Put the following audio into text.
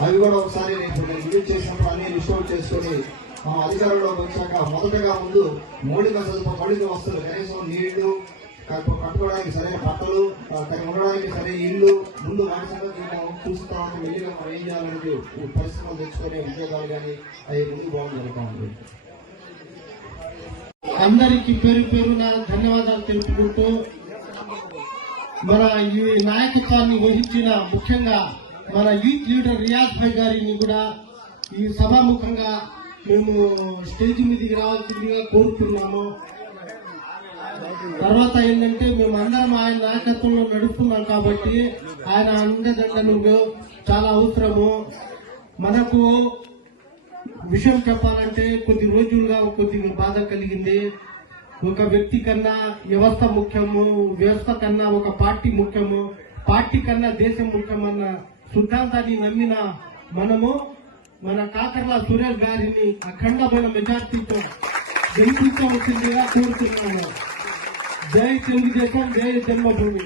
అవి కూడా ఒకసారి విజిట్ చేసినప్పుడు అన్ని రిస్టోర్ అవుట్ చేసుకొని మనం అధికారంలోకి వచ్చాక మొదటగా ముందు మౌలిక సదుపాయం మౌలిక వస్తువులు కనీసం నీళ్ళు కట్టుకోవడానికి సరైన బట్టలు ఆ, ఉండడానికి సరైన ఇల్లు ముందు వాటి సంగతి చూసిన తర్వాత వెళ్ళిగా మనం ఏం చేయాలంటే పరిశ్రమలు తెచ్చుకునే ఉద్యోగాలు కానీ అవి ముందు బాగుంది జరుగుతూ ఉంటుంది అందరికి పేరు పేరున ధన్యవాదాలు తెలుపుకుంటూ మన ఈ నాయకత్వాన్ని వహించిన ముఖ్యంగా మన యూత్ లీడర్ రియాజ్ భాయ్ గారిని కూడా ఈ సభాముఖంగా మేము స్టేజ్ మీదకి రావాల్సిందిగా కోరుతున్నాము. తర్వాత ఏంటంటే మేము అందరం ఆయన నాయకత్వంలో నడుస్తున్నాం కాబట్టి ఆయన అండదండలు చాలా అవసరము. మనకు విషయం చెప్పాలంటే కొద్ది రోజులుగా కొద్దిగా బాధ కలిగింది. ఒక వ్యక్తి కన్నా వ్యవస్థ ముఖ్యము వ్యవస్థ కన్నా ఒక పార్టీ ముఖ్యము పార్టీ కన్నా దేశం ముఖ్యమన్న సిద్ధాంతాన్ని నమ్మిన మనము మన కాకర్ల సురేష్ గారిని అఖండమైన మెజార్టీతో గెలిపించవలసిందిగా కోరుతున్నాము. జై తెలుగుదేశం జై జన్మభూమి.